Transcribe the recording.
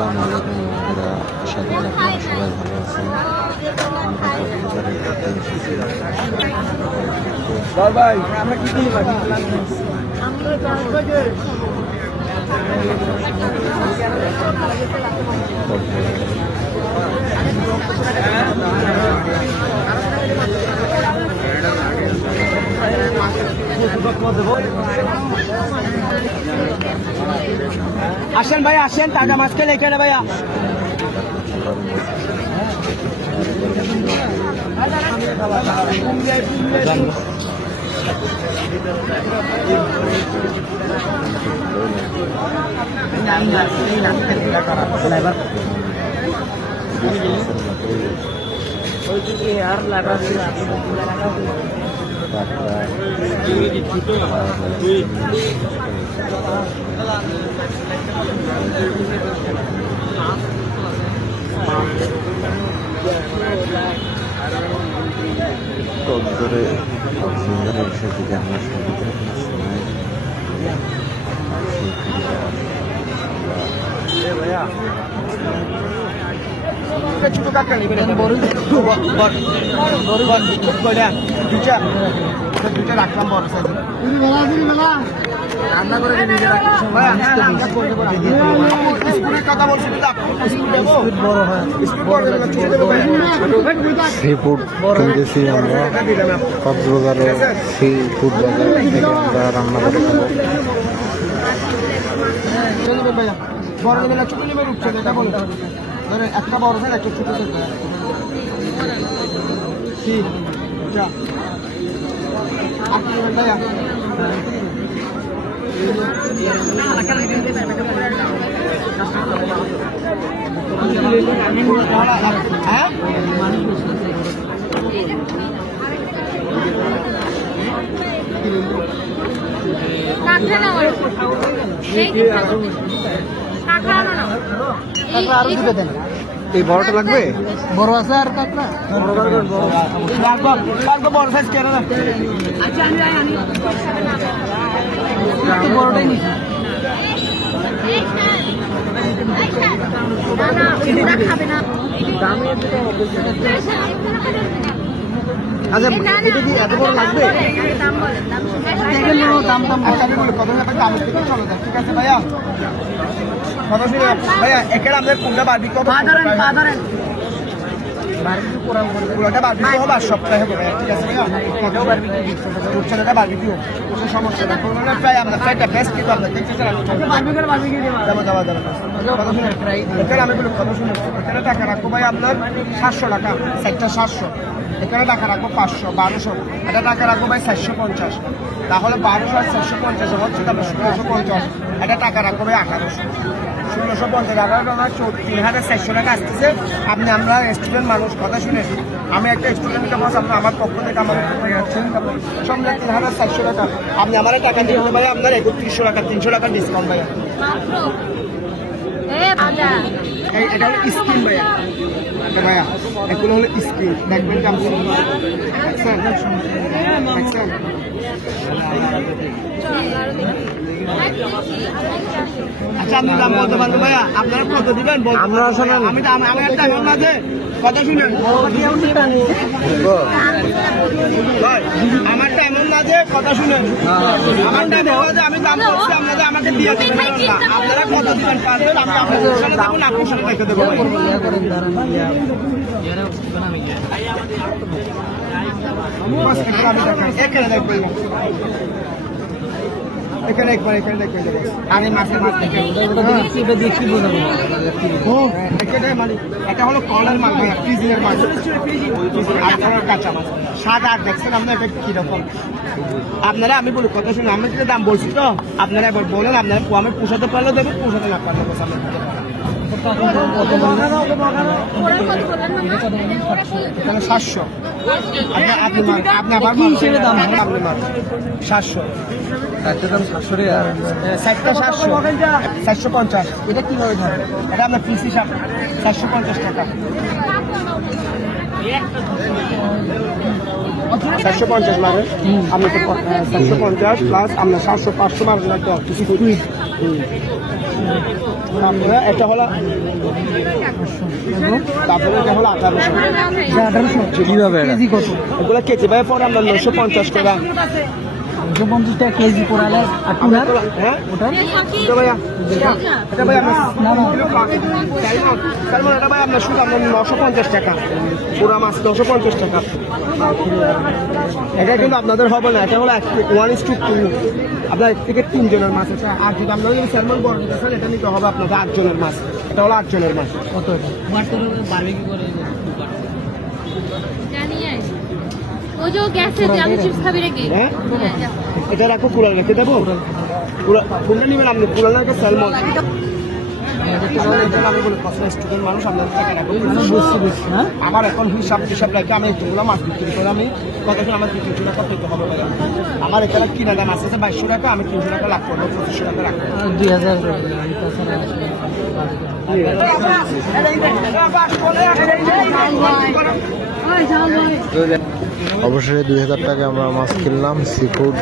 আসসালামু আলাইকুম বন্ধুরা, আশা করি আপনারা সবাই ভালো আছেন। আমরা আসেন ভাই, আসেন, তাজা মাছ খেলে এখানে ভাইয়া। ধরে কক্সবাজারের সেদিকে আমরা সমুদ্রের সময় ছোট কাকা নেবেন দুইটা রাখলাম বড় সাইজ রান্না করে কথা বলছি সি ফুড কিনতেছি আমরা কক্সবাজারে সি ফুড বাজার থেকে আমরা রান্না করে খাবো। ভাইয়া বড় নেবেন না ছোট নেবেন উঠছে এটা বলো ধরে একটা বড় সাইজ একটা ছোট সাইজ কি যা আপনি নেবেন ভাইয়া হ্যাঁ আরো দিবে দেন। এই বড়টা লাগবে? বড় আছে আর কাকড়া বড় সাইজ কেন না? বড়টাই নিচ্ছি। আচ্ছা এটা কি এত বড় লাগবে? দাম দাম কত দাম থেকে চলো ঠিক আছে ভাইয়া কত ভাইয়া এখানে আমাদের কোনটা বাড়বি কত পুরোটা বাড়বি তো হবে সপ্তাহে ঠিক আছে ভাইয়া রূপচাঁদাটা বাড়বি কি কোনো সমস্যা না কোনো প্রায় আমরা প্রায়টা বেস্ট কিন্তু আমরা দেখতে এখানে আমি কত শুনে এখানে টাকা রাখবো ভাই আপনার 700 টাকা সেটটা 700 এখানে টাকা রাখবো 500 1200 এটা টাকা রাখবো ভাই 450 তাহলে 1200 আর 450 হচ্ছে তাহলে 1650 এটা টাকা রাখবো ভাই 1800 1650 টাকা 3400 টাকা আসতেছে। আপনি আমরা স্টুডেন্ট মানুষ কথা শুনে আমি একটা স্টুডেন্টকে বস আপনি আমার পক্ষ থেকে আমার সঙ্গে 3400 টাকা আপনি আমার টাকা দিয়ে হলে ভাই আপনার 3100 টাকা 300 টাকা ডিসকাউন্ট ভাইয়া এটা হলো স্কিম ভাইয়া ভাইয়া এগুলো হলো স্কিম দেখবেন দাম আচ্ছা আপনি দাম বলতে পারবেন ভাইয়া আপনারা কত দিবেন আমরা আসলে আমি আমি একটা এমন মাঝে কথা শুনেন আমারটা এমন না যে কথা শুনেন আমারটা এমন যে আমি দাম বলছি আপনাদের আমাকে দিয়ে দেবেন আপনারা কত দিবেন পারবেন আমি আপনাদের সাথে দেবো না আপনার সাথে রেখে দেবো এখানে দেখবেন এখানে একবার এখানে দেখবেন আগে মাসে মাছ মানে এটা হলো কলের মাছ ভাইয়া ফ্রিজের মাছ আর কাঁচা মাছ সাদা আর দেখছেন আপনার এটা কিরকম আপনারা আমি বলি কথা শুনে আমি যেটা দাম বলছি তো আপনারা একবার বলেন আপনারা আমি পোষাতে পারলে দেবেন পোষাতে না পারলে এখানে 700 আপনি আবার কি হিসেবে দাম আপনি 700 একটা দাম 700 টাকা সাইজটা 750 এটা কিভাবে ধরে এটা আপনার পিস হিসাব 450 টাকা 450 মানে আপনি তো 450 প্লাস আপনার 700 500 মার্ক লাগতো কিছু করি। তারপরে এটা হলো তারপরে এটা হলো 1800 কিভাবে এটা? কেজি কত? এগুলো কেজি ভাই পরে আমরা 950 টাকা 250 টাকা কেজি পড়ালে আর টুনার হ্যাঁ ওটা এটা ভাইয়া এটা ভাই আপনার স্যালমন এটা ভাই আপনার শুধু আপনার 950 টাকা পুরা মাছ 950 টাকা। এটা কিন্তু আপনাদের হবে না, এটা হলো 1:2 আপনার 1 থেকে 3 জনের মাছ আছে। আর যদি আপনারা যদি স্যালমন বড় নিতে চান এটা নিতে হবে আপনাদের 8 জনের মাছ, এটা হলো 8 জনের মাছ। কত এটা? বারবিকিউ করে ওই যে গ্যাসে যে আলু চিপস খাবি নাকি? হ্যাঁ এটা রাখো, পুরা রেখে দেবো। পুরা কোনটা নেবেন আপনি, পুরা নাকি স্যালমন? স্টুডেন্ট মানুষ আপনাদের টাকা রাখবো। বুঝছি হ্যাঁ। আমার এখন হিসাব রাখে আমি এগুলো মাছ বিক্রি করে আমি কতক্ষণ আমার 300 টাকা পেতে হবে ভাইয়া। আমার এখানে কিনা দাম আছে 2200 টাকা, আমি 300 টাকা লাভ করবো, 2500 টাকা রাখবো। 2000 অবশ্যই 2000 টাকা আমরা মাছ কিনলাম সি ফুড।